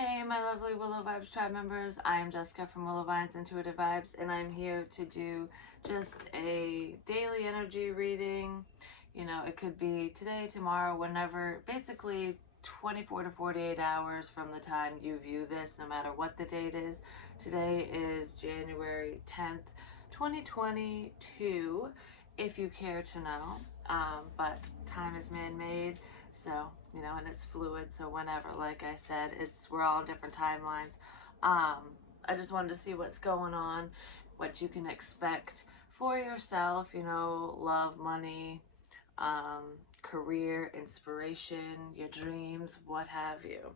Hey, my lovely Willow Vibes tribe members. I am Jessica from Willow Vines Intuitive Vibes, and I'm here to do just a daily energy reading. You know, it could be today, tomorrow, whenever, basically 24 to 48 hours from the time you view this, no matter what the date is. Today is January 10th, 2022, if you care to know. But time is man-made. So, you know, and it's fluid. So whenever, like I said, we're all on different timelines. I just wanted to see what's going on, what you can expect for yourself, you know, love, money, career, inspiration, your dreams, what have you.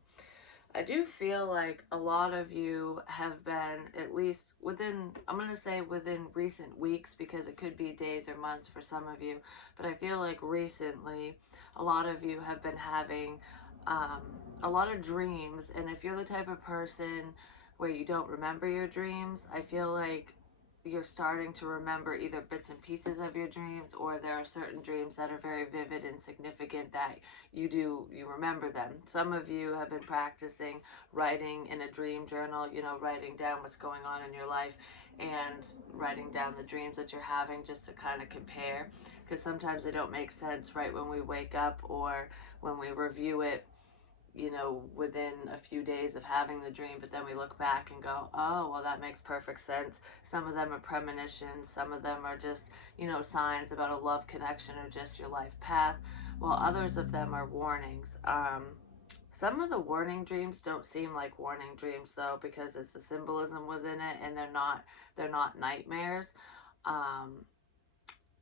I do feel like a lot of you have been, at least within, I'm going to say within recent weeks, because it could be days or months for some of you, but I feel like recently a lot of you have been having a lot of dreams. And if you're the type of person where you don't remember your dreams, I feel like you're starting to remember either bits and pieces of your dreams, or there are certain dreams that are very vivid and significant that you remember them. Some of you have been practicing writing in a dream journal, you know, writing down what's going on in your life and writing down the dreams that you're having, just to kind of compare, because sometimes they don't make sense right when we wake up or when we review it, you know, within a few days of having the dream, but then we look back and go, oh, well, that makes perfect sense. Some of them are premonitions, some of them are just, you know, signs about a love connection or just your life path, while others of them are warnings. Some of the warning dreams don't seem like warning dreams though, because it's the symbolism within it, and they're not nightmares. Um,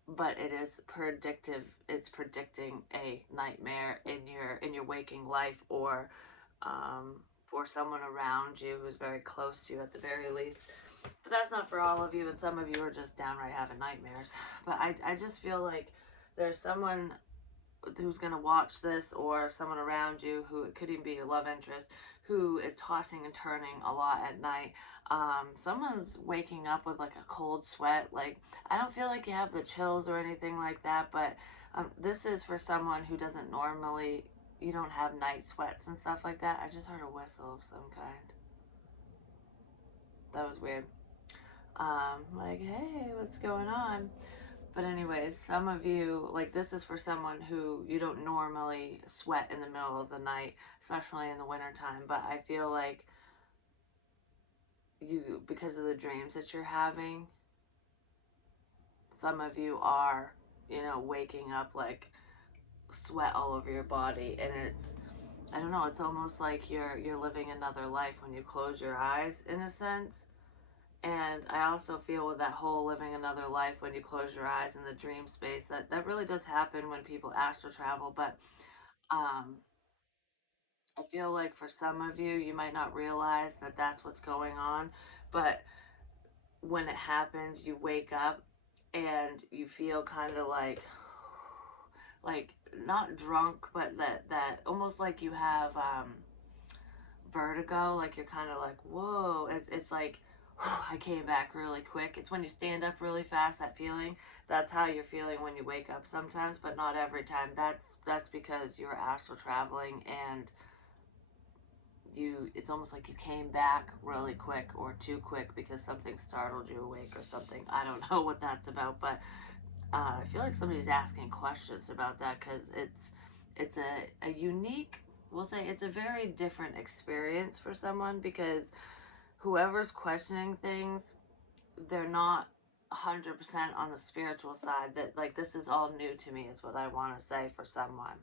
but it is predictive. It's predicting a nightmare in your waking life, or for someone around you who's very close to you at the very least. But that's not for all of you, and some of you are just downright having nightmares. But I just feel like there's someone who's going to watch this, or someone around you, who it could even be your love interest, who is tossing and turning a lot at night. Someone's waking up with like a cold sweat. Like, I don't feel like you have the chills or anything like that, but this is for someone who doesn't normally, you don't have night sweats and stuff like that. I just heard a whistle of some kind. That was weird. Like, hey, what's going on? But anyways, some of you, like, this is for someone who you don't normally sweat in the middle of the night, especially in the wintertime. But I feel like you, because of the dreams that you're having, some of you are, you know, waking up like sweat all over your body. And it's, I don't know, it's almost like you're living another life when you close your eyes, in a sense. And I also feel with that whole living another life when you close your eyes in the dream space, that really does happen when people astral travel. But um, I feel like for some of you, you might not realize that that's what's going on. But when it happens, you wake up and you feel kind of like not drunk, but that almost like you have vertigo, like you're kind of like, whoa, it's like, I came back really quick. It's when you stand up really fast, that feeling. That's how you're feeling when you wake up sometimes, but not every time. That's because you're astral traveling, and it's almost like you came back really quick, or too quick, because something startled you awake or something. I don't know what that's about, but I feel like somebody's asking questions about that, because it's a unique, we'll say it's a very different experience for someone, because whoever's questioning things, they're not 100% on the spiritual side. That, like, this is all new to me, is what I want to say for someone.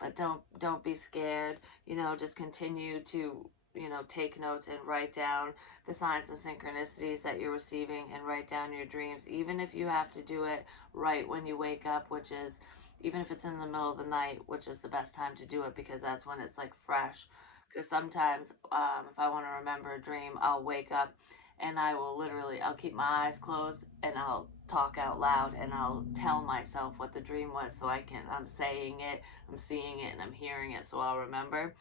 But don't be scared, you know, just continue to, you know, take notes and write down the signs and synchronicities that you're receiving, and write down your dreams, even if you have to do it right when you wake up, which is, even if it's in the middle of the night, which is the best time to do it, because that's when it's like fresh. Because sometimes if I want to remember a dream, I'll wake up and I'll keep my eyes closed, and I'll talk out loud, and I'll tell myself what the dream was, so I'm saying it, I'm seeing it, and I'm hearing it, so I'll remember.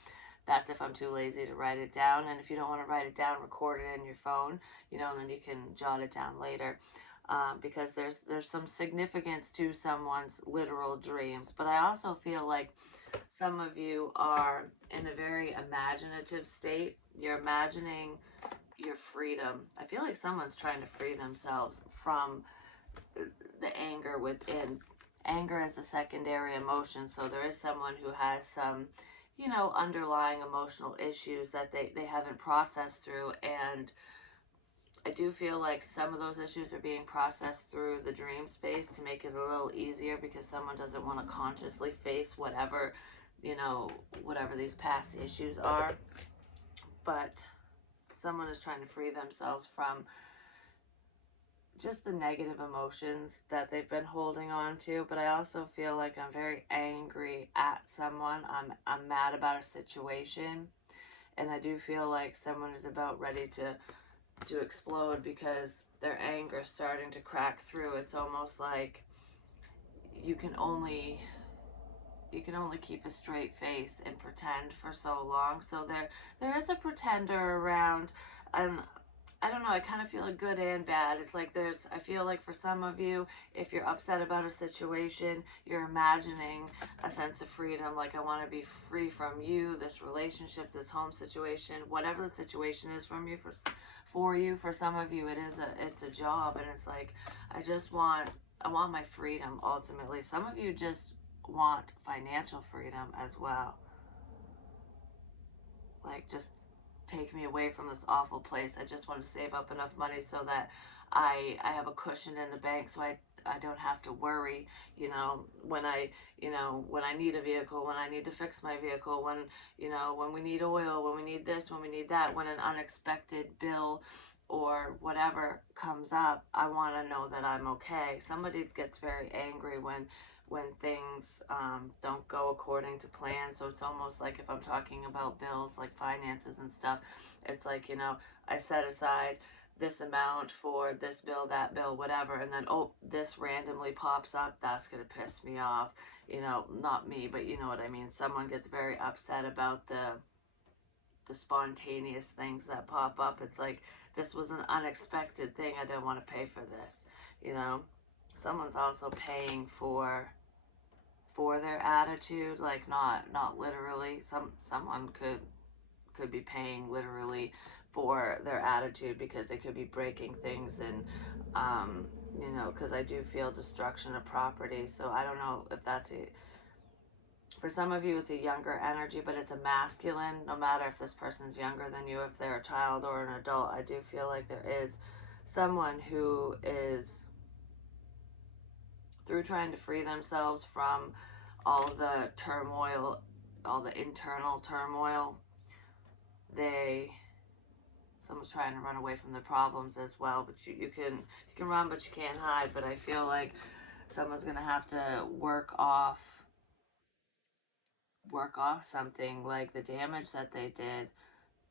That's if I'm too lazy to write it down. And if you don't want to write it down, record it in your phone, you know, and then you can jot it down later. Because there's some significance to someone's literal dreams. But I also feel like some of you are in a very imaginative state. You're imagining your freedom. I feel like someone's trying to free themselves from the anger within. Anger is a secondary emotion, so there is someone who has some, underlying emotional issues that they haven't processed through. And I do feel like some of those issues are being processed through the dream space to make it a little easier, because someone doesn't want to consciously face whatever, whatever these past issues are. But someone is trying to free themselves from just the negative emotions that they've been holding on to. But I also feel like I'm very angry at someone. I'm mad about a situation, and I do feel like someone is about ready to explode because their anger is starting to crack through. It's almost like you can only keep a straight face and pretend for so long. So there is a pretender around, and I don't know, I kind of feel like good and bad. It's like I feel like for some of you, if you're upset about a situation, you're imagining a sense of freedom. Like, I want to be free from you, this relationship, this home situation, whatever the situation is from you. For you, for some of you, it's a job, and it's like, I want my freedom ultimately. Some of you just want financial freedom as well. Like, just take me away from this awful place. I just want to save up enough money so that I have a cushion in the bank, so I don't have to worry, when when I need a vehicle, when I need to fix my vehicle, when we need oil, when we need this, when we need that, when an unexpected bill or whatever comes up, I want to know that I'm okay. Somebody gets very angry when things don't go according to plan. So it's almost like, if I'm talking about bills, like finances and stuff, it's like, I set aside this amount for this bill, that bill, whatever, and then, oh, this randomly pops up. That's going to piss me off. Not me, but you know what I mean. Someone gets very upset about the spontaneous things that pop up. It's like, this was an unexpected thing. I didn't want to pay for this. Someone's also paying for their attitude, like, not literally. Someone could be paying literally for their attitude, because they could be breaking things. And because I do feel destruction of property. So I don't know if that's for some of you, it's a younger energy, but it's a masculine. No matter if this person's younger than you, if they're a child or an adult, I do feel like there is someone who is, through trying to free themselves from all the turmoil, all the internal turmoil, someone's trying to run away from the problems as well. But you can run, but you can't hide. But I feel like someone's gonna have to work off something, like the damage that they did.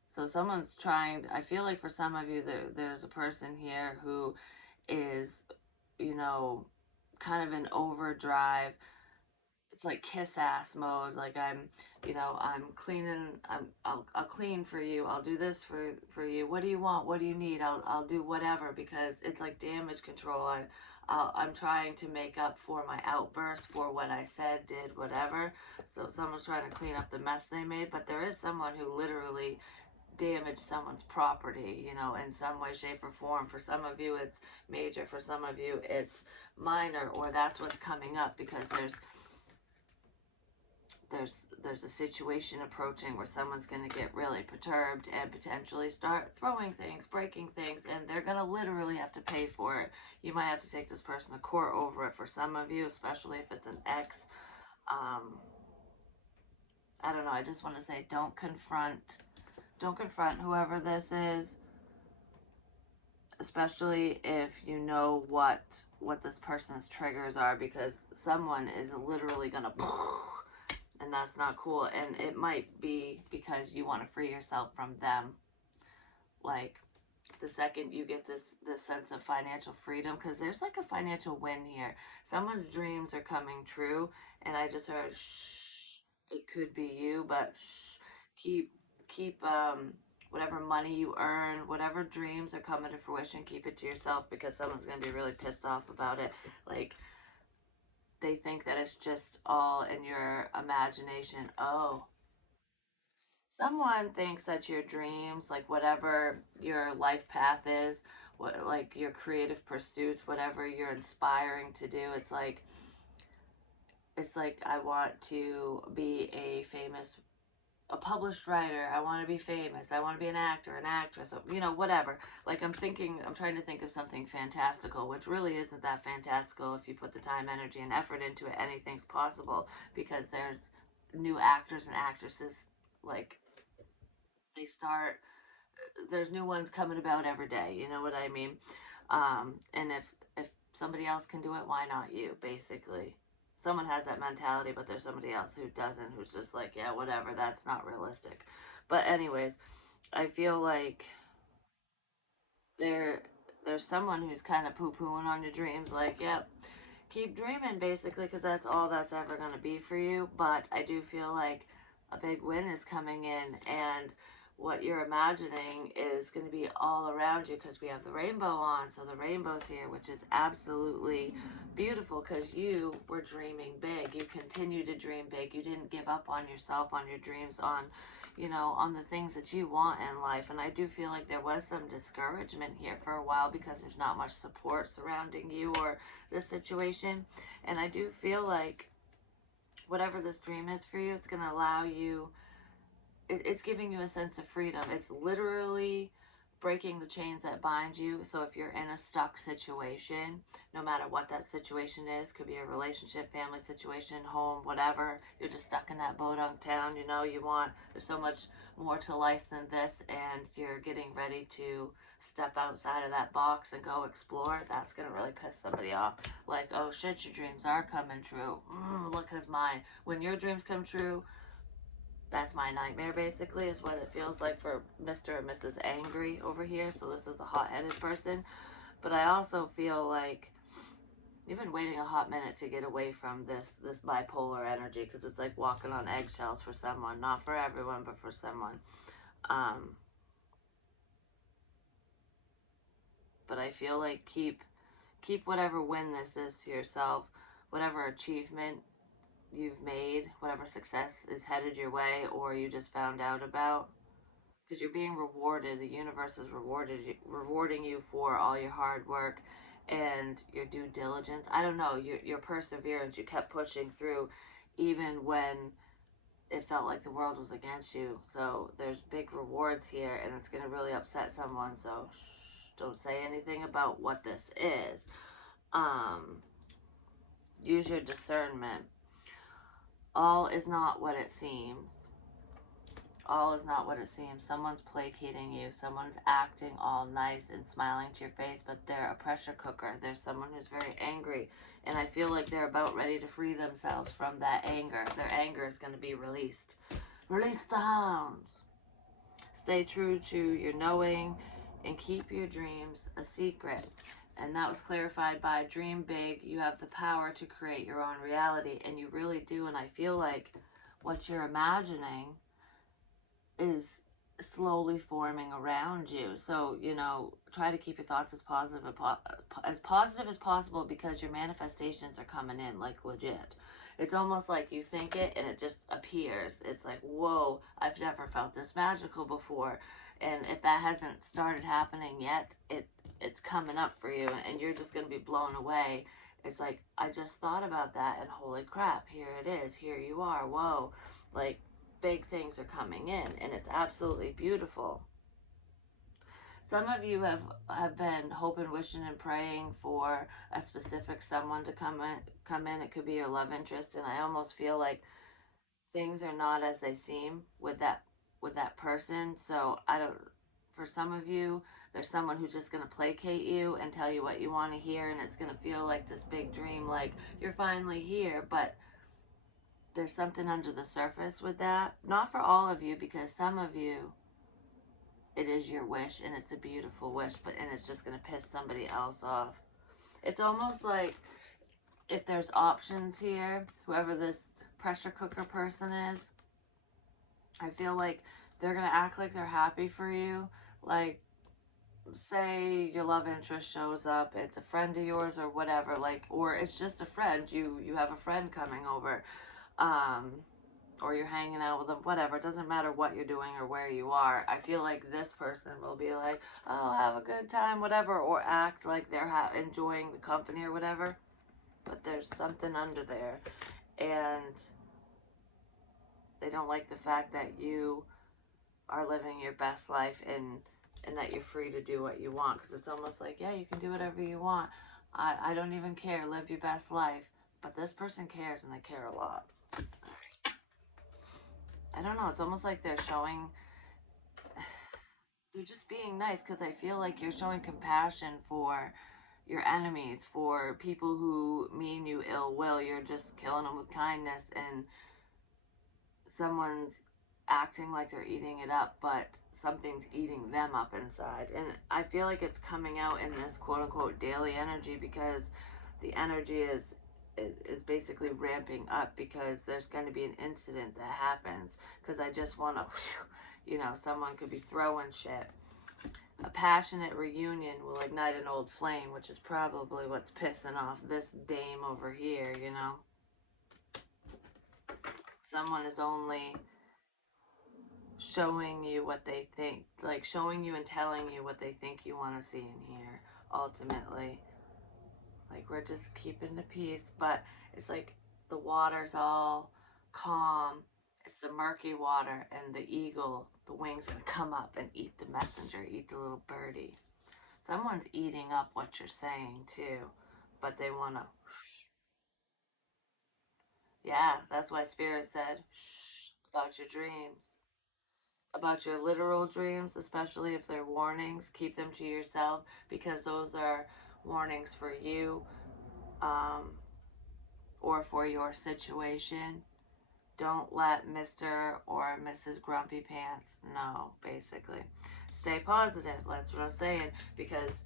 So someone's trying, I feel like for some of you, there's a person here who is, kind of in overdrive. It's like kiss ass mode. Like, I'm cleaning. I'll clean for you. I'll do this for you. What do you want? What do you need? I'll do whatever, because it's like damage control. I'm trying to make up for my outburst, for what I said, did, whatever. So someone's trying to clean up the mess they made, but there is someone who literally damaged someone's property, in some way, shape, or form. For some of you, it's major. For some of you, it's minor, or that's what's coming up, because there's a situation approaching where someone's going to get really perturbed and potentially start throwing things, breaking things, and they're going to literally have to pay for it. You might have to take this person to court over it. For some of you, especially if it's an ex, I don't know, I just want to say, don't confront whoever this is, especially if you know what this person's triggers are, because someone is literally going to and that's not cool. And it might be because you want to free yourself from them. Like, the second you get this sense of financial freedom, because there's like a financial win here. Someone's dreams are coming true, and I just heard, shh, it could be you, but shh, keep whatever money you earn, whatever dreams are coming to fruition, keep it to yourself, because someone's going to be really pissed off about it. Like, they think that it's just all in your imagination. Oh, someone thinks that your dreams, like whatever your life path is, what like your creative pursuits, whatever you're inspiring to do, it's like I want to be a published writer. I want to be famous. I want to be an actor, an actress, whatever. Like I'm trying to think of something fantastical, which really isn't that fantastical if you put the time, energy, and effort into it. Anything's possible because there's new actors and actresses, like they start, there's new ones coming about every day. You know what I mean? And if somebody else can do it, why not you? Basically, someone has that mentality, but there's somebody else who doesn't, who's just like, yeah, whatever, that's not realistic. But anyways, I feel like there there's someone who's kind of poo-pooing on your dreams, like, yep, keep dreaming, basically, because that's all that's ever going to be for you. But I do feel like a big win is coming in, and what you're imagining is going to be all around you because we have the rainbow on. So the rainbow's here, which is absolutely beautiful because you were dreaming big. You continue to dream big. You didn't give up on yourself, on your dreams, on the things that you want in life. And I do feel like there was some discouragement here for a while because there's not much support surrounding you or this situation. And I do feel like whatever this dream is for you, it's going to allow you, it's giving you a sense of freedom. It's literally breaking the chains that bind you. So if you're in a stuck situation, no matter what that situation is, could be a relationship, family situation, home, whatever, you're just stuck in that bodunk town, there's so much more to life than this, and you're getting ready to step outside of that box and go explore. That's going to really piss somebody off. Like, oh shit, your dreams are coming true. Look, cause mine. When your dreams come true, that's my nightmare, basically, is what it feels like for Mr. and Mrs. Angry over here. So this is a hot-headed person. But I also feel like you've been waiting a hot minute to get away from this bipolar energy, because it's like walking on eggshells for someone. Not for everyone, but for someone. Um, but I feel like keep whatever win this is to yourself, whatever achievement you've made, whatever success is headed your way or you just found out about, because you're being rewarded. The universe is rewarding you for all your hard work and your due diligence. I don't know, your perseverance. You kept pushing through even when it felt like the world was against you. So there's big rewards here, and it's going to really upset someone. So don't say anything about what this is. Um, Use your discernment. All is not what it seems. All is not what it seems. Someone's placating you. Someone's acting all nice and smiling to your face, but they're a pressure cooker. There's someone who's very angry, and I feel like they're about ready to free themselves from that anger. Their anger is going to be released. Release the hounds. Stay true to your knowing and keep your dreams a secret. And that was clarified by dream big. You have the power to create your own reality, and you really do. And I feel like what you're imagining is slowly forming around you. So, try to keep your thoughts as positive as possible, because your manifestations are coming in like legit. It's almost like you think it and it just appears. It's like, whoa, I've never felt this magical before. And if that hasn't started happening yet, it's coming up for you, and you're just going to be blown away. It's like, I just thought about that, and holy crap, here it is. Here you are. Whoa. Like, big things are coming in, and it's absolutely beautiful. Some of you have been hoping, wishing, and praying for a specific someone to come in. It could be your love interest, and I almost feel like things are not as they seem with that person. So I don't. For some of you, there's someone who's just gonna placate you and tell you what you want to hear, and it's gonna feel like this big dream, like you're finally here, but there's something under the surface with that. Not for all of you, because some of you, it is your wish and it's a beautiful wish, and it's just going to piss somebody else off. It's almost like if there's options here, whoever this pressure cooker person is, I feel like they're going to act like they're happy for you. Like, say your love interest shows up, it's a friend of yours or whatever, like, or it's just a friend, you have a friend coming over, um or you're hanging out with them, whatever, it doesn't matter what you're doing or where you are. I feel like this person will be like, oh, have a good time, whatever, or act like they're enjoying the company or whatever, but there's something under there, and they don't like the fact that you are living your best life, and that you're free to do what you want, because it's almost like, yeah, you can do whatever you want. I don't even care, live your best life. But this person cares, and they care a lot. I don't know, it's almost like they're showing, they're just being nice, because I feel like you're showing compassion for your enemies, for people who mean you ill will. You're just killing them with kindness, and someone's acting like they're eating it up, but something's eating them up inside. And I feel like it's coming out in this quote unquote daily energy, because the energy is basically ramping up, because there's going to be an incident that happens, because I just want to, someone could be throwing shit. A passionate reunion will ignite an old flame, which is probably what's pissing off this dame over here. Someone is only showing you what they think, like showing you and telling you what they think you want to see and hear, ultimately. Like, we're just keeping the peace, but it's like the water's all calm. It's the murky water, and the eagle, the wings gonna come up and eat the messenger, eat the little birdie. Someone's eating up what you're saying too, but they wanna, yeah, that's why Spirit said, shh, about your dreams. About your literal dreams, especially if they're warnings, keep them to yourself, because those are warnings for you, um, or for your situation. Don't let Mr. or Mrs. Grumpy Pants know, basically. Stay positive, that's what I'm saying, because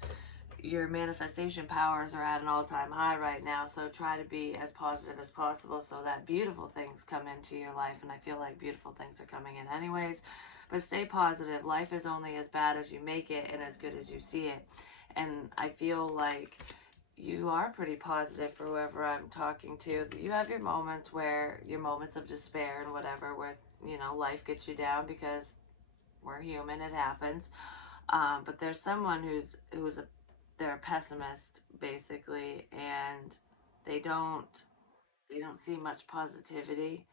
your manifestation powers are at an all-time high right now, so try to be as positive as possible so that beautiful things come into your life. And I feel like beautiful things are coming in anyways, but stay positive. Life is only as bad as you make it, and as good as you see it. And I feel like you are pretty positive for whoever I'm talking to. You have your moments, of despair and whatever, where life gets you down, because we're human, it happens. But there's someone they're a pessimist, basically, and they don't see much positivity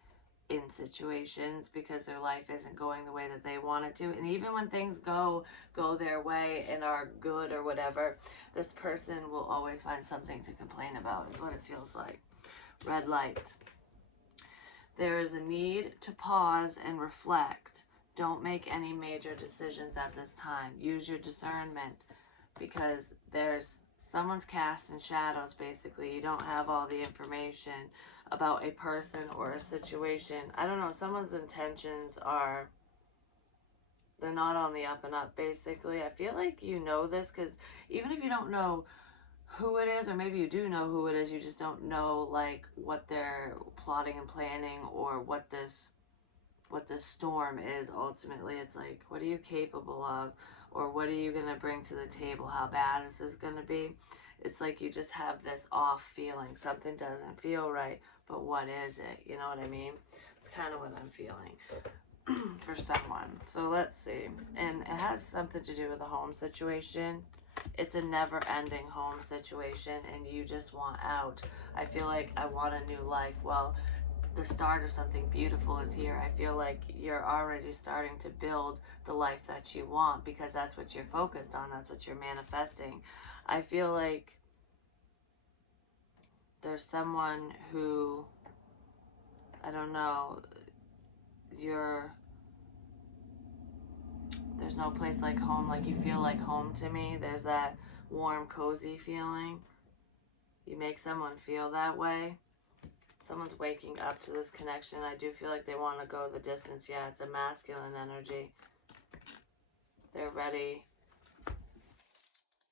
in situations, because their life isn't going the way that they want it to. And even when things go their way and are good or whatever, this person will always find something to complain about, is what it feels like. Red light. There is a need to pause and reflect. Don't make any major decisions at this time. Use your discernment, because someone's cast in shadows, basically. You don't have all the information about a person or a situation. I don't know, someone's intentions they're not on the up and up, basically. I feel like you know this, because even if you don't know who it is, or maybe you do know who it is, you just don't know like what they're plotting and planning, or what this storm is. Ultimately, it's like, what are you capable of, or what are you going to bring to the table? How bad is this going to be? It's like you just have this off feeling, something doesn't feel right, but what is it? You know what I mean? It's kind of what I'm feeling for someone. So let's see. And it has something to do with a home situation. It's a never ending home situation, and you just want out. I feel like I want a new life. Well, the start of something beautiful is here. I feel like you're already starting to build the life that you want, because that's what you're focused on, that's what you're manifesting. I feel like there's someone who, I don't know, there's no place like home. Like, you feel like home to me. There's that warm, cozy feeling. You make someone feel that way. Someone's waking up to this connection. I do feel like they want to go the distance. Yeah, it's a masculine energy. They're ready.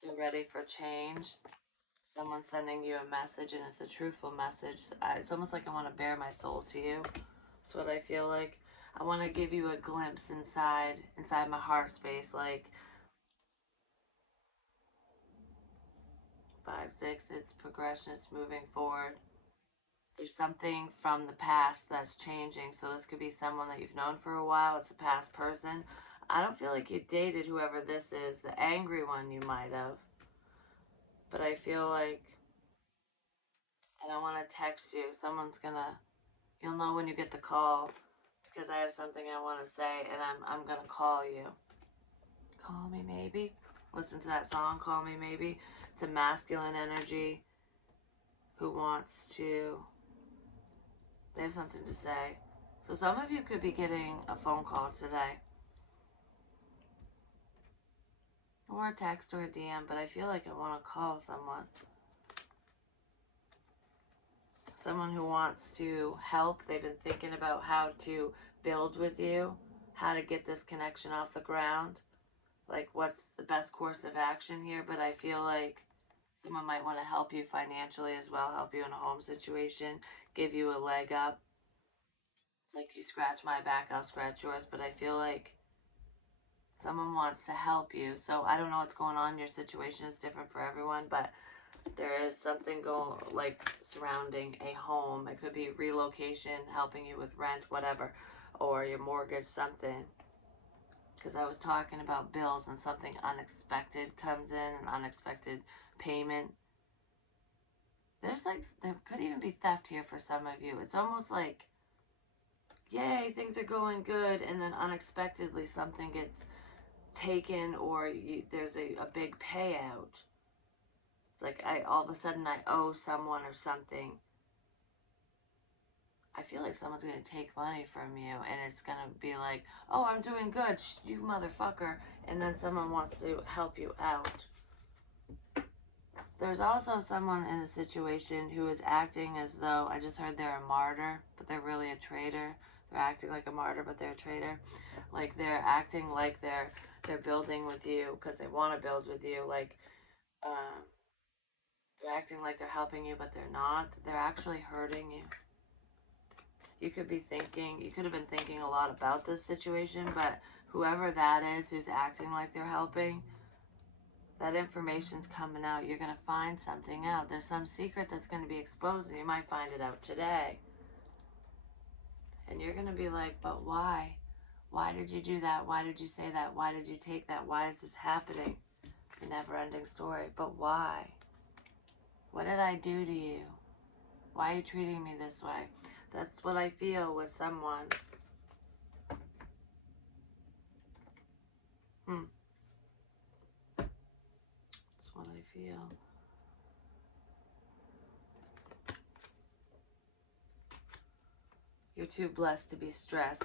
They're ready for change. Someone's sending you a message, and it's a truthful message. It's almost like I want to bare my soul to you. That's what I feel like. I want to give you a glimpse inside my heart space. Like, 5, 6, it's progression, it's moving forward. There's something from the past that's changing. So this could be someone that you've known for a while. It's a past person. I don't feel like you dated whoever this is. The angry one you might have. But I feel like I don't want to text you. Someone's gonna, you'll know when you get the call because I have something I want to say and I'm gonna call you. Call me maybe. Listen to that song, Call Me Maybe. It's a masculine energy who wants to, they have something to say. So some of you could be getting a phone call today. Or a text or a DM, but I feel like I want to call someone. Someone who wants to help. They've been thinking about how to build with you, how to get this connection off the ground. Like, what's the best course of action here? But I feel like someone might want to help you financially as well, help you in a home situation, give you a leg up. It's like you scratch my back, I'll scratch yours. But I feel like someone wants to help you. So I don't know what's going on. Your situation is different for everyone, but there is something going like surrounding a home. It could be relocation, helping you with rent, whatever, or your mortgage, something. Because I was talking about bills and something unexpected comes in, an unexpected payment. There could even be theft here for some of you. It's almost like, yay, things are going good, and then unexpectedly something gets taken or there's a big payout. It's like all of a sudden I owe someone or something. I feel like someone's going to take money from you and it's going to be like, oh, I'm doing good, you motherfucker. And then someone wants to help you out. There's also someone in a situation who is acting as though, I just heard they're a martyr, but they're really a traitor. They're acting like a martyr, but they're a traitor. Like they're acting like they're building with you because they want to build with you. Like, they're acting like they're helping you, but they're not. They're actually hurting you. You could have been thinking a lot about this situation, but whoever that is who's acting like they're helping, that information's coming out. You're going to find something out. There's some secret that's going to be exposed, and you might find it out today. And you're going to be like, but why? Why did you do that? Why did you say that? Why did you take that? Why is this happening? A never-ending story. But why? What did I do to you? Why are you treating me this way? That's what I feel with someone. That's what I feel. You're too blessed to be stressed.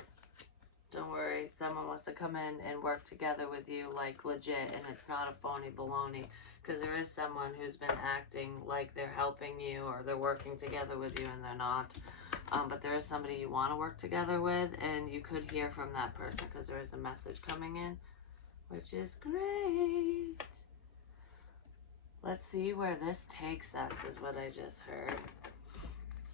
Don't worry, someone wants to come in and work together with you like legit, and it's not a phony baloney. Because there is someone who's been acting like they're helping you or they're working together with you and they're not. But there is somebody you want to work together with, and you could hear from that person because there is a message coming in, which is great. Let's see where this takes us, is what I just heard.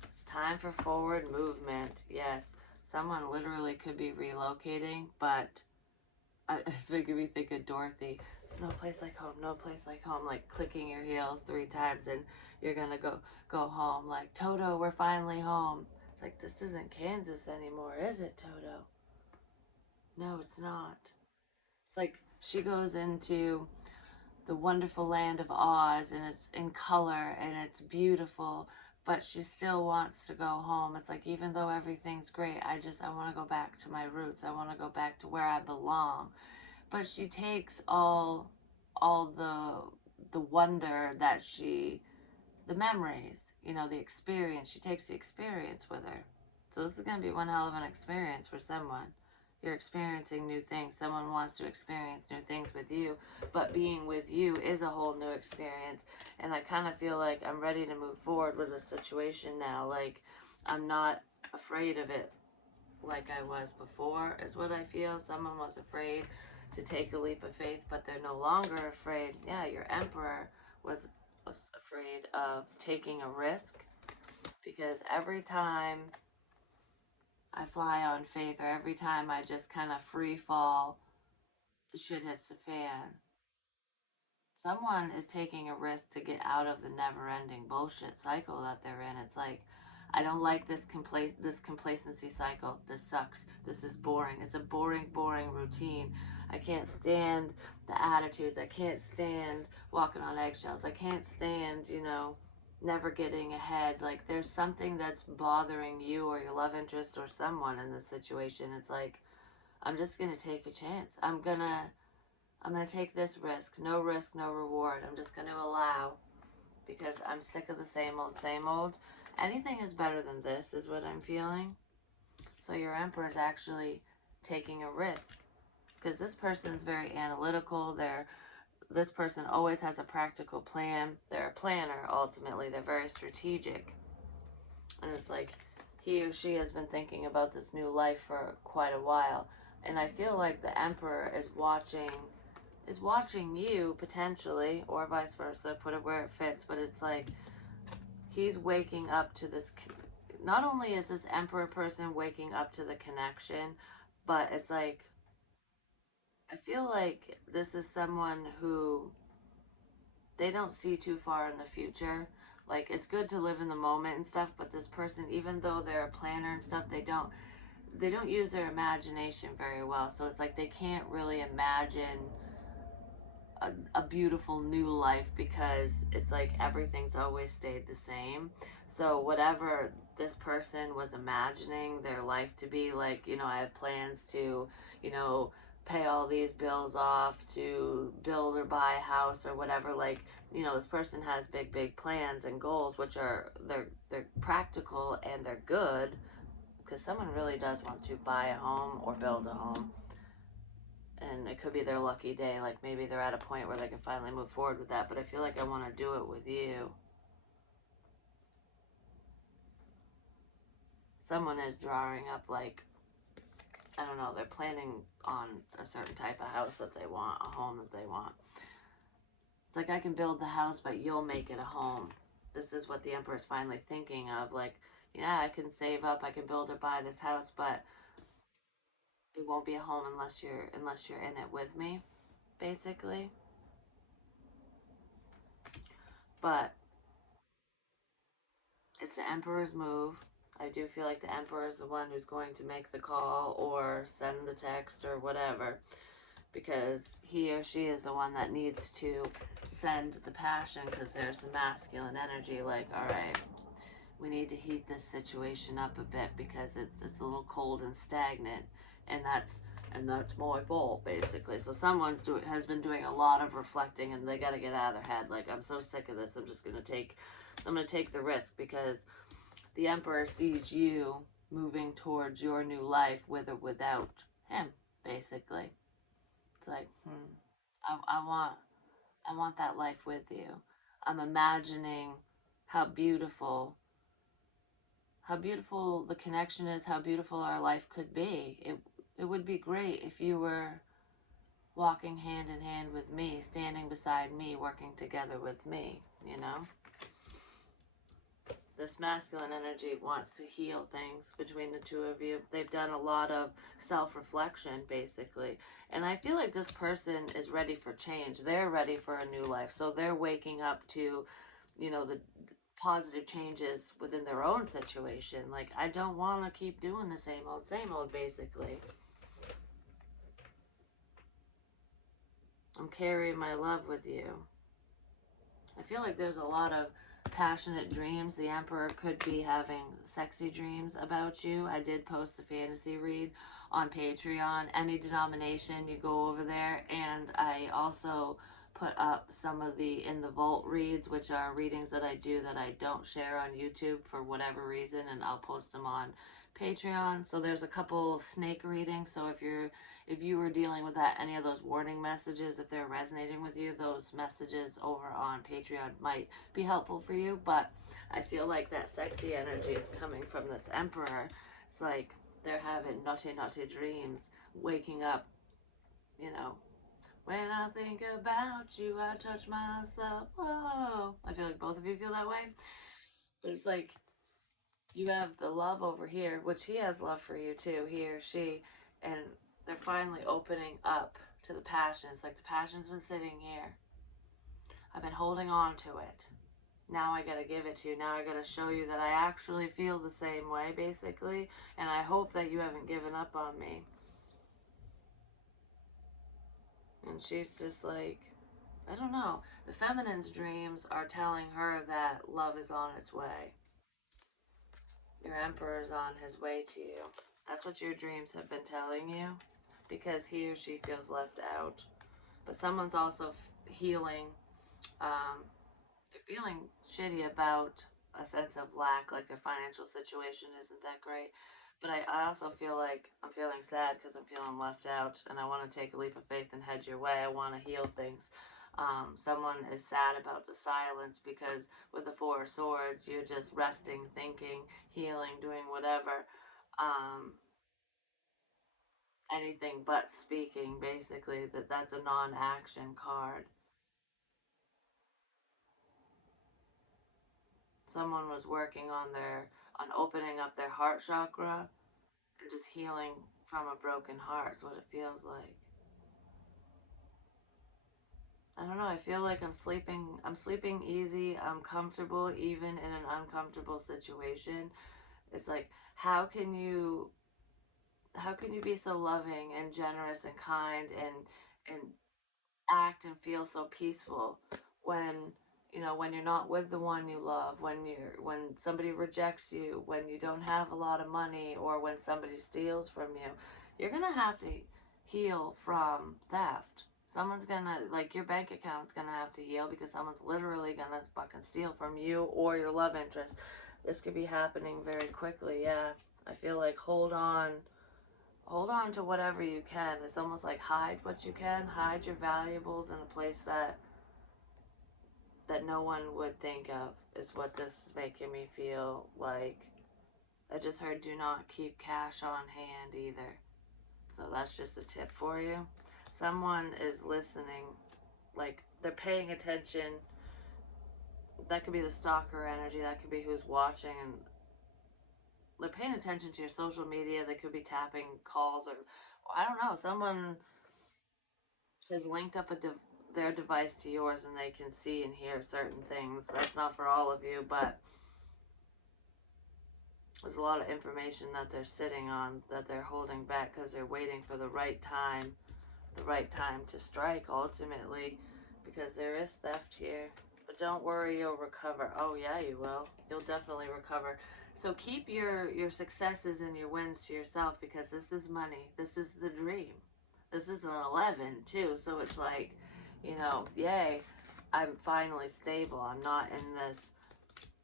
It's time for forward movement. Yes, someone literally could be relocating, but it's making me think of Dorothy. There's no place like home, no place like home, like clicking your heels 3 times and you're gonna go home. Like, Toto, we're finally home. It's like, this isn't Kansas anymore, is it, Toto? No, it's not. It's like she goes into the wonderful land of Oz and it's in color and it's beautiful, but she still wants to go home. It's like, even though everything's great, I want to go back to my roots. I want to go back to where I belong. But she takes all the wonder that the memories, the experience. She takes the experience with her. So this is going to be one hell of an experience for someone. You're experiencing new things. Someone wants to experience new things with you, but being with you is a whole new experience. And I kind of feel like I'm ready to move forward with the situation now. Like, I'm not afraid of it like I was before, is what I feel. Someone was afraid to take a leap of faith, but they're no longer afraid. Yeah, your emperor was afraid of taking a risk, because every time I fly on faith, or every time I just kind of free fall, the shit hits the fan. Someone is taking a risk to get out of the never-ending bullshit cycle that they're in. It's like, I don't like this complacency cycle. This sucks. This is boring. It's a boring routine. I can't stand the attitudes. I can't stand walking on eggshells. I can't stand, never getting ahead. Like, there's something that's bothering you or your love interest or someone in this situation. It's like, I'm just gonna take a chance. I'm gonna take this risk, no reward. I'm just gonna allow, because I'm sick of the same old, same old. Anything is better than this, is what I'm feeling. So your Emperor is actually taking a risk, because this person's very analytical. This person always has a practical plan. They're a planner. Ultimately, they're very strategic, and it's like he or she has been thinking about this new life for quite a while. And I feel like the Emperor is watching you potentially, or vice versa, put it where it fits, but it's like he's waking up to this. Not only is this Emperor person waking up to the connection, but it's like, I feel like this is someone who they don't see too far in the future. Like, it's good to live in the moment and stuff, but this person, even though they're a planner and stuff, they don't use their imagination very well. So it's like they can't really imagine a beautiful new life, because it's like everything's always stayed the same. So whatever this person was imagining their life to be like, I have plans to, you know, pay all these bills off, to build or buy a house or whatever. Like, this person has big plans and goals, which are they're practical and they're good, because someone really does want to buy a home or build a home, and it could be their lucky day. Like, maybe they're at a point where they can finally move forward with that. But I feel like I want to do it with you. Someone is drawing up, like, I don't know, they're planning on a certain type of house that they want, a home that they want. It's like, I can build the house, but you'll make it a home. This is what the Emperor's finally thinking of. Like, yeah, I can save up, I can build or buy this house, but it won't be a home unless you're in it with me, basically. But it's the Emperor's move. I do feel like the Emperor is the one who's going to make the call or send the text or whatever, because he or she is the one that needs to send the passion, because there's the masculine energy. Like, all right, we need to heat this situation up a bit, because it's a little cold and stagnant, and that's my fault, basically. So has been doing a lot of reflecting, and they got to get out of their head. Like, I'm so sick of this. I'm gonna take the risk, because the Emperor sees you moving towards your new life with or without him, basically. It's like, I want that life with you. I'm imagining how beautiful how beautiful the connection is, how beautiful our life could be. It would be great if you were walking hand in hand with me, standing beside me, working together with me. This masculine energy wants to heal things between the two of you. They've done a lot of self-reflection, basically. And I feel like this person is ready for change. They're ready for a new life. So they're waking up to, the positive changes within their own situation. Like, I don't want to keep doing the same old, basically. I'm carrying my love with you. I feel like there's a lot of passionate dreams. The Emperor could be having sexy dreams about you. I did post a fantasy read on Patreon. Any denomination, you go over there. And I also put up some of the In the Vault reads, which are readings that I do that I don't share on YouTube for whatever reason, and I'll post them on Patreon. So there's a couple snake readings. So if you were dealing with that, any of those warning messages, if they're resonating with you, those messages over on Patreon might be helpful for you. But I feel like that sexy energy is coming from this Emperor. It's like they're having naughty dreams, waking up, you know. When I think about you, I touch myself. Oh, I feel like both of you feel that way. But it's like you have the love over here, which he has love for you too, he or she, and they're finally opening up to the passion. It's like the passion's been sitting here. I've been holding on to it. Now I gotta give it to you. Now I gotta show you that I actually feel the same way, basically. And I hope that you haven't given up on me. And she's just like, I don't know. The feminine's dreams are telling her that love is on its way. Your emperor's on his way to you. That's what your dreams have been telling you because he or she feels left out. But someone's also healing. They're feeling shitty about a sense of lack, like their financial situation isn't that great. But I also feel like I'm feeling sad because I'm feeling left out and I want to take a leap of faith and head your way. I want to heal things. Someone is sad about the silence because with the Four of Swords, you're just resting, thinking, healing, doing whatever. Um, Anything but speaking, basically. That's a non-action card. Someone was working on opening up their heart chakra and just healing from a broken heart is what it feels like. I don't know, I feel like I'm sleeping easy, I'm comfortable even in an uncomfortable situation. It's like how can you be so loving and generous and kind and act and feel so peaceful when when you're not with the one you love, when somebody rejects you, when you don't have a lot of money, or when somebody steals from you. You're gonna have to heal from theft. Someone's gonna, like, your bank account's gonna have to heal because someone's literally gonna fucking steal from you or your love interest. This could be happening very quickly. Yeah, I feel like hold on to whatever you can. It's almost like hide what you can, hide your valuables in a place that no one would think of, is what this is making me feel like. I just heard do not keep cash on hand either. So that's just a tip for you. Someone is listening, like they're paying attention. That could be the stalker energy, that could be who's watching, and they're paying attention to your social media. They could be tapping calls, or I don't know, someone has linked up their device to yours and they can see and hear certain things. That's not for all of you, but there's a lot of information that they're sitting on that they're holding back because they're waiting for the right time to strike ultimately, because there is theft here. But don't worry, you'll recover. Oh yeah, you will. You'll definitely recover. So keep your successes and your wins to yourself, because this is money. This is the dream. This is an 11 too, so it's like, yay, I'm finally stable. I'm not in this.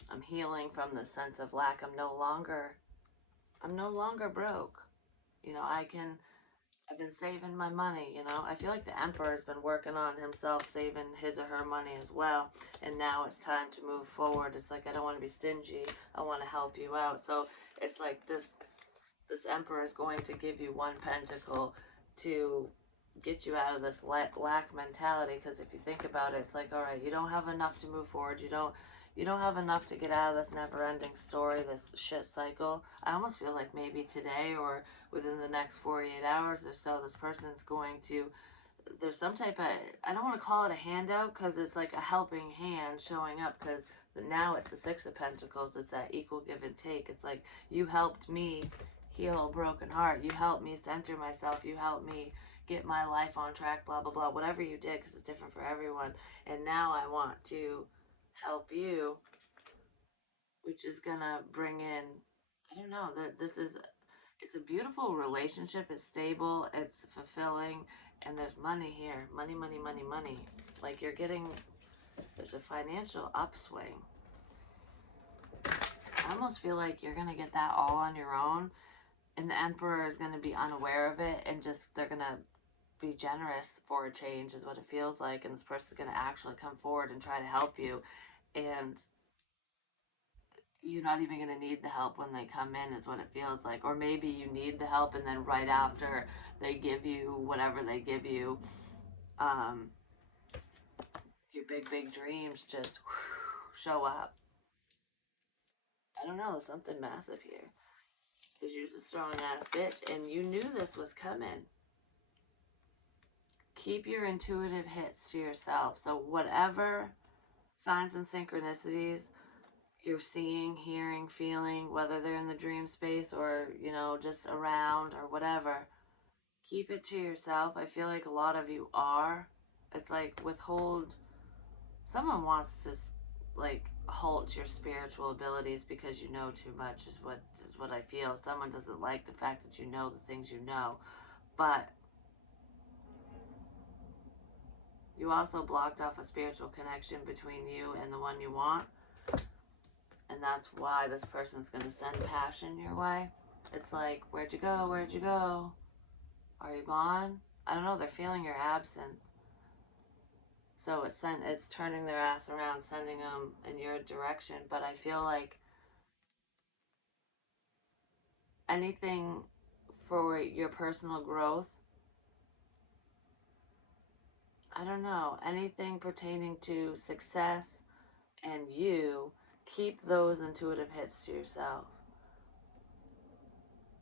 I'm healing from the sense of lack. I'm no longer broke. I can I've been saving my money, I feel like the emperor's been working on himself, saving his or her money as well. And now it's time to move forward. It's like, I don't want to be stingy. I want to help you out. So it's like this emperor is going to give you one pentacle to get you out of this lack mentality. Because if you think about it, it's like, all right, you don't have enough to move forward. You don't have enough to get out of this never-ending story, this shit cycle. I almost feel like maybe today or within the next 48 hours or so, this person's going to, there's some type of, I don't want to call it a handout because it's like a helping hand showing up, because now it's the Six of Pentacles. It's that equal give and take. It's like, you helped me heal a broken heart. You helped me center myself. You helped me get my life on track, blah, blah, blah. Whatever you did, because it's different for everyone. And now I want to help you, which is gonna bring in, I don't know, that it's a beautiful relationship. It's stable, it's fulfilling, and there's money here. Money, money, money, money. Like, there's a financial upswing. I almost feel like you're gonna get that all on your own, and the emperor is gonna be unaware of it, and just they're gonna be generous for a change, is what it feels like. And this person's gonna actually come forward and try to help you, and you're not even going to need the help when they come in, is what it feels like. Or maybe you need the help, and then right after they give you whatever they give you, um, your big, big dreams just show up. I don't know, there's something massive here. Because you're a strong ass bitch, and you knew this was coming. keep your intuitive hits to yourself. So whatever signs and synchronicities you're seeing, hearing, feeling, whether they're in the dream space or, just around or whatever, keep it to yourself. I feel like a lot of you are. It's like withhold. Someone wants to like halt your spiritual abilities because you know too much is what I feel. Someone doesn't like the fact that you know the things you know. But you also blocked off a spiritual connection between you and the one you want. And that's why this person's going to send passion your way. It's like, where'd you go? Where'd you go? Are you gone? I don't know. They're feeling your absence. So it's turning their ass around, sending them in your direction. But I feel like anything for your personal growth, I don't know, anything pertaining to success and you, keep those intuitive hits to yourself.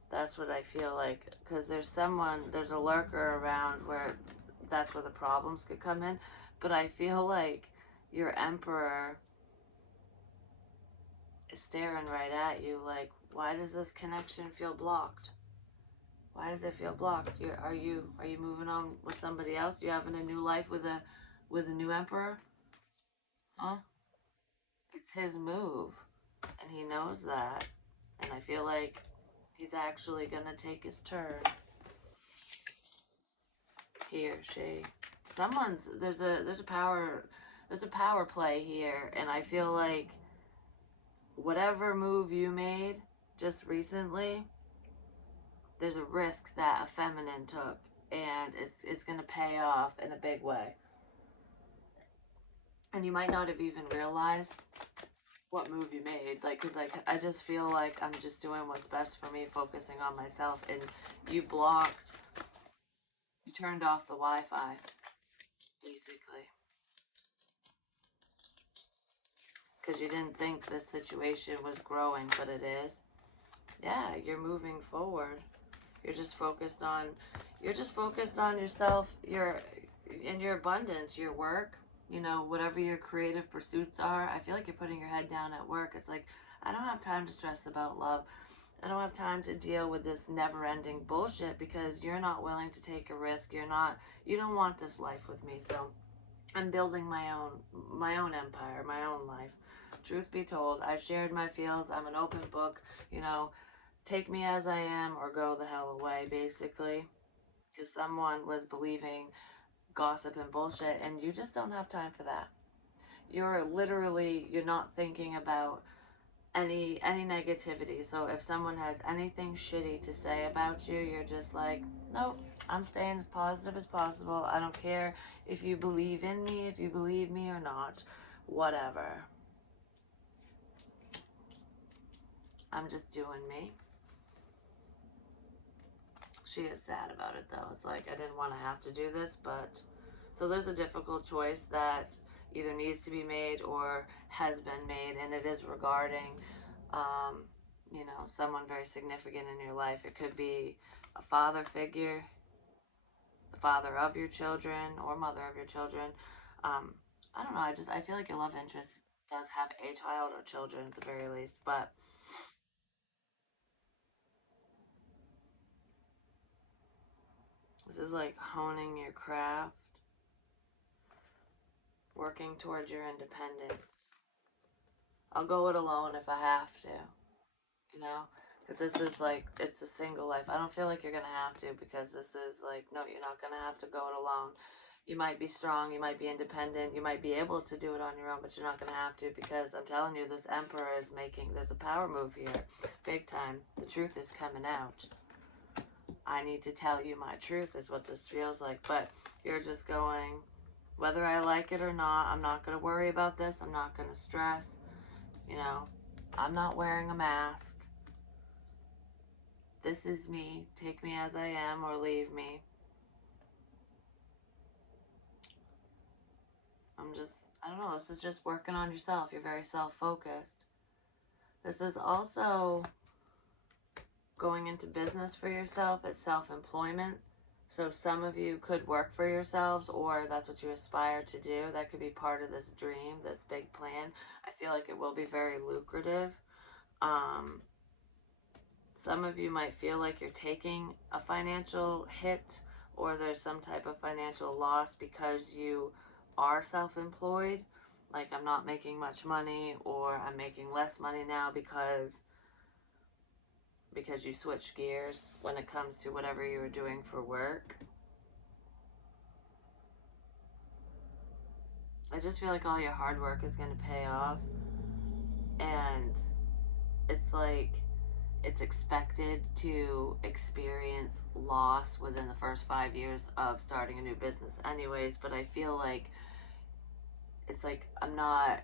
That's what I feel like, because there's a lurker around where that's where the problems could come in. But I feel like your emperor is staring right at you like, why does this connection feel blocked? Why does it feel blocked? Are you moving on with somebody else? You having a new life with a new emperor? Huh? It's his move, and he knows that. And I feel like he's actually gonna take his turn. He or she. There's a power play here, and I feel like whatever move you made just recently, there's a risk that a feminine took, and it's gonna pay off in a big way. And you might not have even realized what move you made, because I just feel like I'm just doing what's best for me, focusing on myself, and you turned off the Wi-Fi, basically, because you didn't think the situation was growing, but it is. Yeah, you're moving forward. You're just focused on yourself, your abundance, your work, whatever your creative pursuits are. I feel like you're putting your head down at work. It's like, I don't have time to stress about love. I don't have time to deal with this never-ending bullshit because you're not willing to take a risk. You don't want this life with me. So I'm building my own empire, my own life. Truth be told, I shared my feels. I'm an open book, you know, take me as I am or go the hell away, basically. Because someone was believing gossip and bullshit, and you just don't have time for that. You're not thinking about any negativity. So if someone has anything shitty to say about you, you're just like, nope, I'm staying as positive as possible. I don't care if you believe in me, if you believe me or not, whatever. I'm just doing me. She is sad about it though. It's like, I didn't want to have to do this, but so there's a difficult choice that either needs to be made or has been made, and it is regarding someone very significant in your life. It could be a father figure, the father of your children or mother of your children. I don't know, I feel like your love interest does have a child or children at the very least, but this is like honing your craft, working towards your independence. I'll go it alone if I have to, you know? Because this is like, it's a single life. I don't feel like you're going to have to, because this is like, no, you're not going to have to go it alone. You might be strong, you might be independent, you might be able to do it on your own, but you're not going to have to, because I'm telling you, this emperor is there's a power move here, big time. The truth is coming out. I need to tell you my truth is what this feels like, but you're just going, whether I like it or not, I'm not going to worry about this, I'm not going to stress, I'm not wearing a mask. This is me. Take me as I am or leave me. I don't know, this is just working on yourself. You're very self-focused. This is also going into business for yourself. It's self-employment. So some of you could work for yourselves, or that's what you aspire to do. That could be part of this dream, this big plan. I feel like it will be very lucrative. Um, some of you might feel like you're taking a financial hit, or there's some type of financial loss because you are self-employed. Like, I'm not making much money, or I'm making less money now because you switch gears when it comes to whatever you were doing for work. I just feel like all your hard work is going to pay off, and it's like it's expected to experience loss within the first 5 years of starting a new business anyways, but I feel like it's like I'm not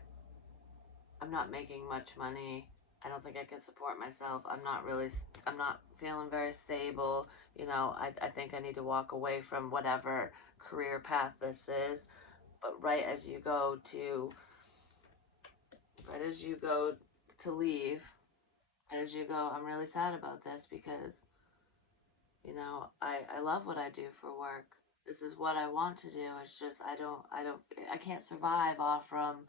making much money. I don't think I can support myself. I'm not feeling very stable. I think I need to walk away from whatever career path this is. But right as you go to leave, right as you go, I'm really sad about this because, I love what I do for work. This is what I want to do. It's just, I can't survive off from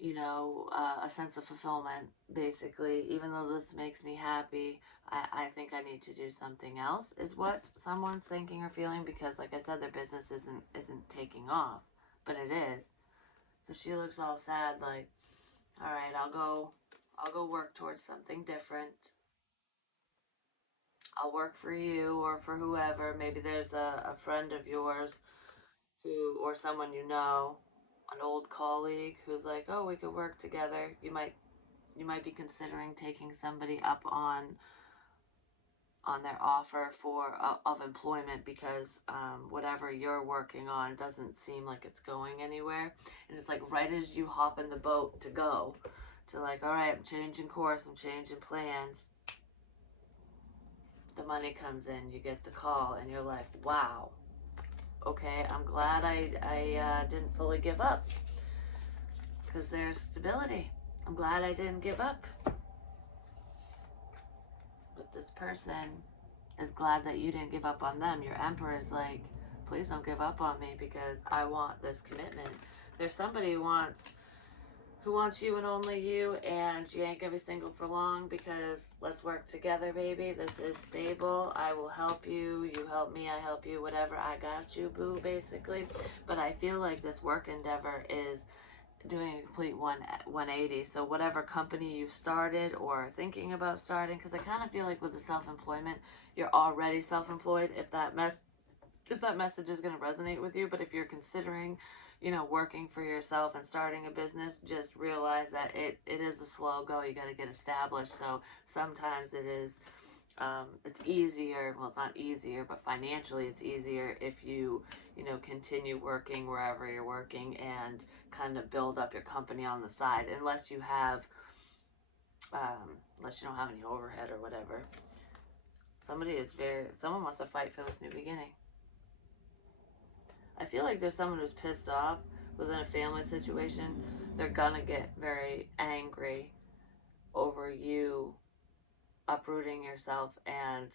a sense of fulfillment, basically. Even though this makes me happy, I think I need to do something else, is what someone's thinking or feeling, because, like I said, their business isn't taking off, but it is. So she looks all sad, like, all right, I'll go work towards something different. I'll work for you or for whoever. Maybe there's a friend of yours or someone an old colleague who's like, oh, we could work together. You might be considering taking somebody up on their offer of employment, because whatever you're working on doesn't seem like it's going anywhere. And it's like right as you hop in the boat to go to, like, all right, I'm changing course, I'm changing plans, the money comes in, you get the call, and you're like, wow, okay, I'm glad I didn't fully give up, because there's stability. I'm glad I didn't give up. But this person is glad that you didn't give up on them. Your emperor is like, please don't give up on me, because I want this commitment. There's somebody who wants you and only you, and you ain't gonna be single for long, because let's work together, baby. This is stable. I will help you. You help me. I help you. Whatever. I got you, boo, basically. But I feel like this work endeavor is doing a complete 180. So whatever company you've started or thinking about starting, because I kind of feel like with the self-employment, you're already self-employed, if that message is going to resonate with you. But if you're considering, working for yourself and starting a business, just realize that it is a slow go. You got to get established. So sometimes it's easier. Well, it's not easier, but financially it's easier if you continue working wherever you're working and kind of build up your company on the side, unless you don't have any overhead or whatever. Someone wants to fight for this new beginning. I feel like there's someone who's pissed off within a family situation. They're gonna get very angry over you uprooting yourself and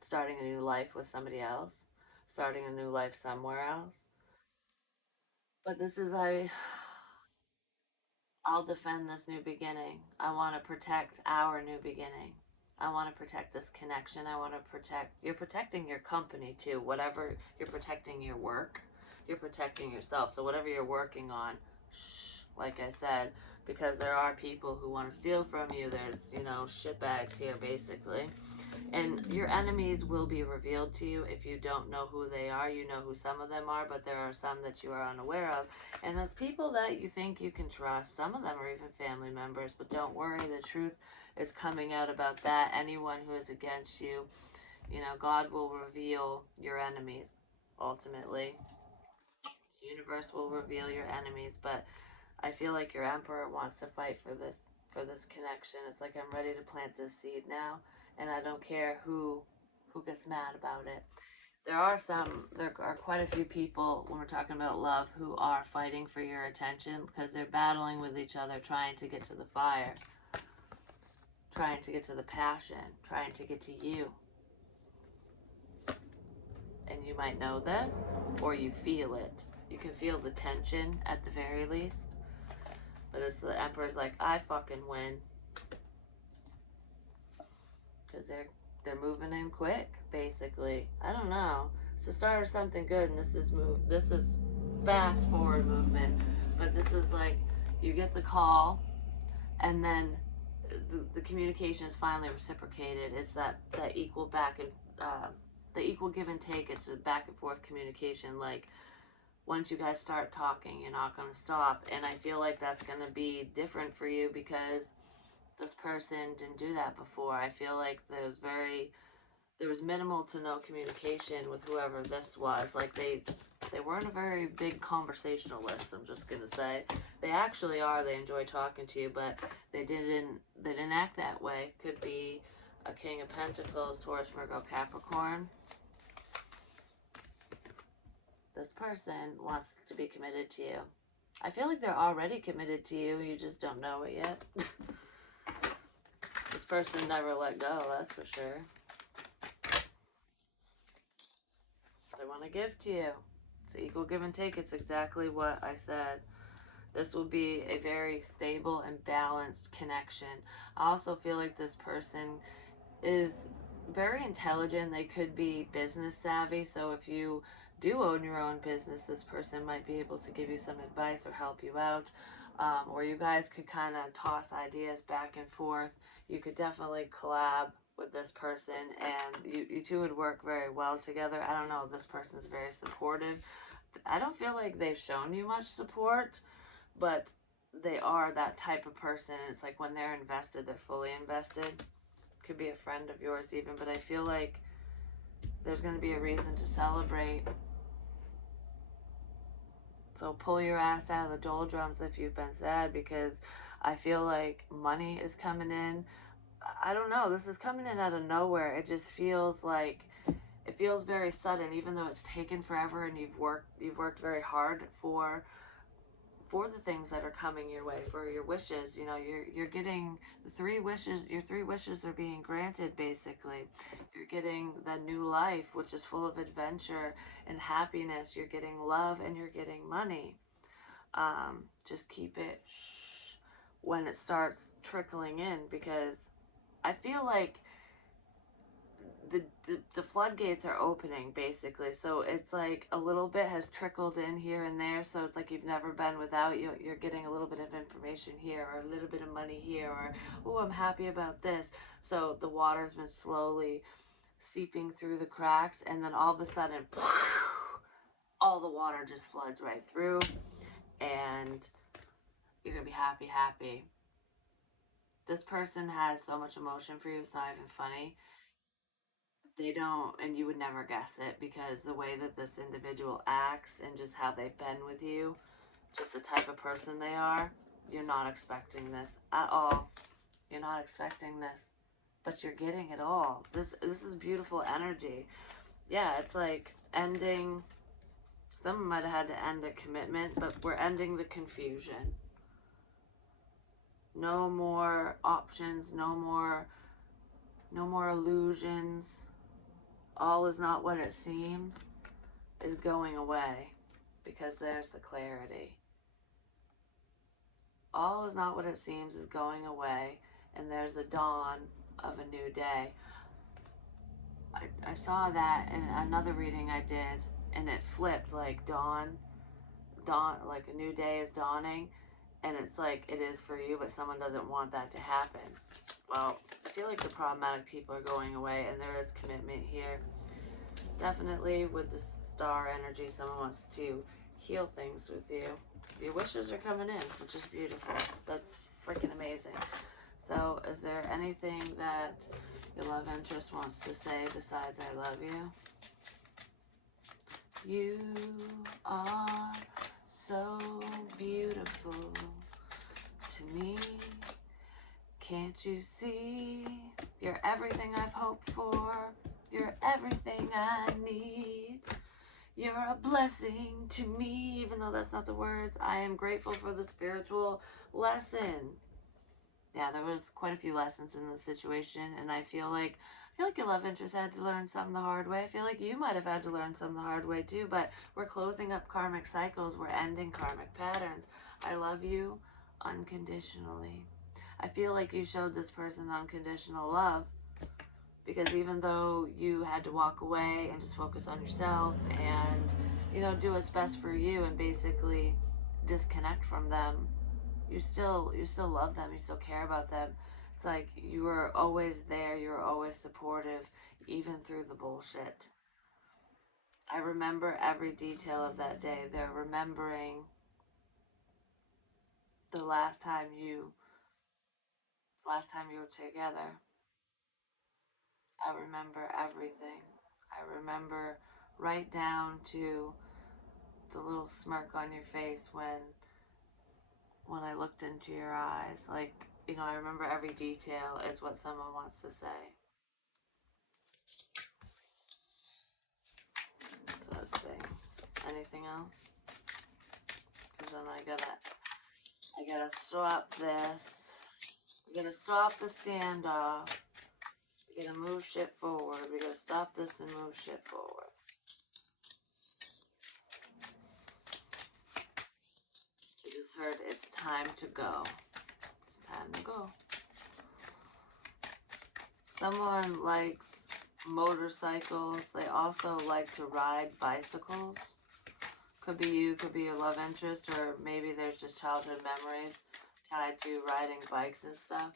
starting a new life with somebody else, starting a new life somewhere else. But I'll defend this new beginning. I want to protect our new beginning. I want to protect this connection. You're protecting your company too. Whatever, you're protecting your work, you're protecting yourself. So whatever you're working on, shh, like I said, because there are people who want to steal from you. There's, shitbags here, basically. And your enemies will be revealed to you. If you don't know who they are, you know who some of them are, but there are some that you are unaware of. And that's people that you think you can trust. Some of them are even family members, but don't worry, the truth is coming out about that. Anyone who is against you, God will reveal your enemies ultimately. The universe will reveal your enemies, but I feel like your emperor wants to fight for this connection. It's like, I'm ready to plant this seed now, and I don't care who gets mad about it. There are quite a few people, when we're talking about love, who are fighting for your attention, because they're battling with each other, trying to get to the fire, trying to get to the passion, trying to get to you. and you might know this, or you feel it. You can feel the tension at the very least. But it's the Emperor's like, I fucking win. Because they're moving in quick, basically. I don't know. It's the start of something good, and this is fast forward movement. But this is like, you get the call, and then the communication is finally reciprocated. It's that equal the equal give and take. It's a back and forth communication. Like, once you guys start talking, you're not going to stop. And I feel like that's going to be different for you because this person didn't do that before. I feel like there was minimal to no communication with whoever this was. Like, they weren't a very big conversationalist, I'm just gonna say. They actually are. They enjoy talking to you, but they didn't act that way. Could be a King of Pentacles, Taurus, Virgo, Capricorn. This person wants to be committed to you. I feel like they're already committed to you. You just don't know it yet. This person never let go, that's for sure. They want to give to you. It's equal give and take. It's exactly what I said. This will be a very stable and balanced connection. I also feel like this person is very intelligent. They could be business savvy. So if you do own your own business, this person might be able to give you some advice or help you out. Or you guys could kind of toss ideas back and forth. You could definitely collab with this person, and you two would work very well together. I don't know, this person is very supportive. I don't feel like they've shown you much support, but they are that type of person. It's like when they're invested, they're fully invested. Could be a friend of yours even, but I feel like there's going to be a reason to celebrate. So pull your ass out of the doldrums if you've been sad, because I feel like money is coming in. I don't know, this is coming in out of nowhere. It just feels like, it feels very sudden, even though it's taken forever and you've worked very hard for the things that are coming your way, for your wishes. You know, you're getting the 3 wishes. Your 3 wishes are being granted, basically. You're getting the new life, which is full of adventure and happiness. You're getting love and you're getting money. Just keep it shh when it starts trickling in, because I feel like the floodgates are opening, basically. So it's like a little bit has trickled in here and there. So it's like you've never been without. You're getting a little bit of information here, or a little bit of money here, or, oh, I'm happy about this. So the water's been slowly seeping through the cracks, and then all of a sudden, all the water just floods right through, and you're gonna be happy. This person has so much emotion for you, it's not even funny. They don't, and you would never guess it, because the way that this individual acts and just how they've been with you, just the type of person they are, you're not expecting this at all. You're not expecting this, but you're getting it all. This is beautiful energy. Yeah, it's like ending, someone might have had to end a commitment, but we're ending the confusion. No more options, no more illusions. All is not what it seems is going away, because there's the clarity. All is not what it seems is going away, and there's a dawn of a new day. I saw that in another reading I did, and it flipped, like dawn, like a new day is dawning, and it's like it is for you, but someone doesn't want that to happen. Well, I feel like the problematic people are going away, and there is commitment here. Definitely with the star energy, someone wants to heal things with you. Your wishes are coming in, which is beautiful. That's freaking amazing. So is there anything that your love interest wants to say besides I love you? You are so beautiful to me. Can't you see? You're everything I've hoped for. You're everything I need. You're a blessing to me, even though that's not the words. I am grateful for the spiritual lesson. Yeah, there was quite a few lessons in this situation, and I feel like feel like your love interest had to learn something the hard way. I feel like you might have had to learn something the hard way too, but we're closing up karmic cycles. We're ending karmic patterns. I love you unconditionally. I feel like you showed this person unconditional love because even though you had to walk away and just focus on yourself and, do what's best for you and basically disconnect from them, you still love them, you still care about them. It's like you were always there, you were always supportive, even through the bullshit. I remember every detail of that day. They're remembering the last time you were together. I remember everything. I remember right down to the little smirk on your face when I looked into your eyes. Like, I remember every detail is what someone wants to say. So let's see. Anything else? Because then I gotta stop this. We gotta stop the standoff. We gotta move shit forward. We gotta stop this and move shit forward. I just heard it's time to go. It's time to go. Someone likes motorcycles. They also like to ride bicycles. Could be you, could be your love interest, or maybe there's just childhood memories tied to riding bikes and stuff.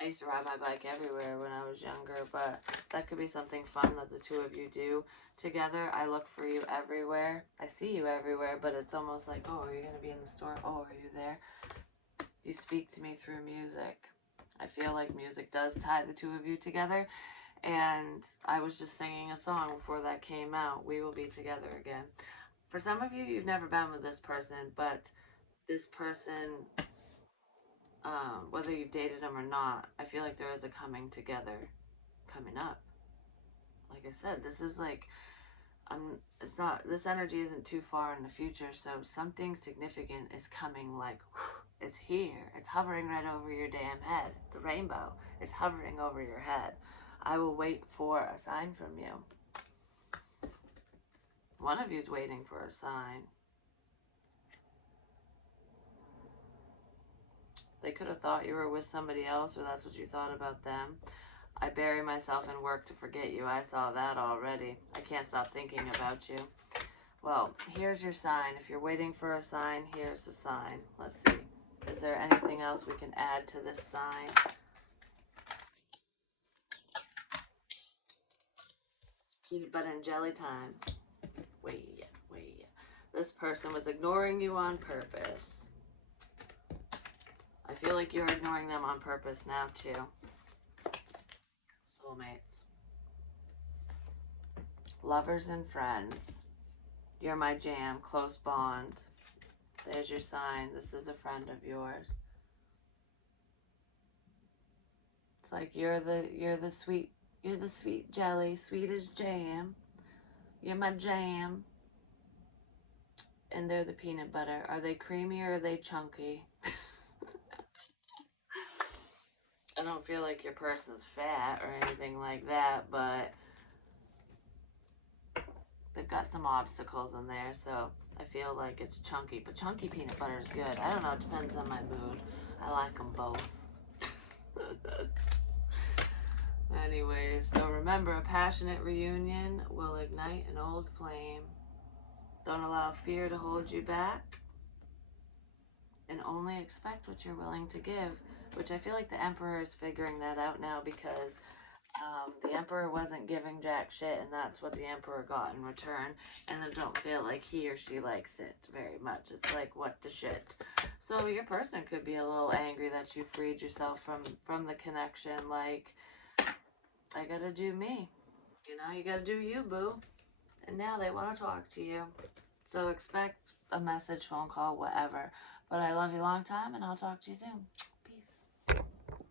I used to ride my bike everywhere when I was younger, but that could be something fun that the two of you do together. I look for you everywhere. I see you everywhere, but it's almost like, oh, are you going to be in the store? Oh, are you there? You speak to me through music. I feel like music does tie the two of you together, and I was just singing a song before that came out. We will be together again. For some of you, you've never been with this person, but this person, whether you've dated them or not, I feel like there is a coming together coming up. Like I said, this is like, it's not, this energy isn't too far in the future, so something significant is coming, like, whew, it's here. It's hovering right over your damn head. The rainbow is hovering over your head. I will wait for a sign from you. One of you's waiting for a sign. They could have thought you were with somebody else, or that's what you thought about them. I bury myself in work to forget you. I saw that already. I can't stop thinking about you. Well, here's your sign. If you're waiting for a sign, here's the sign. Let's see. Is there anything else we can add to this sign? Peanut butter and jelly time. Wait. This person was ignoring you on purpose. I feel like you're ignoring them on purpose now, too. Soulmates. Lovers and friends. You're my jam. Close bond. There's your sign. This is a friend of yours. It's like you're the sweet jelly, sweet as jam. You're my jam. And they're the peanut butter. Are they creamy or are they chunky? I don't feel like your person's fat or anything like that, but they've got some obstacles in there, so I feel like it's chunky. But chunky peanut butter is good. I don't know, it depends on my mood. I like them both. Anyways, so remember, a passionate reunion will ignite an old flame. Don't allow fear to hold you back, and only expect what you're willing to give, which I feel like the Emperor is figuring that out now, because the Emperor wasn't giving jack shit, and that's what the Emperor got in return, and I don't feel like he or she likes it very much. It's like, what the shit? So your person could be a little angry that you freed yourself from the connection, like, I gotta do me. You gotta do you, boo. And now they want to talk to you. So expect a message, phone call, whatever. But I love you long time, and I'll talk to you soon.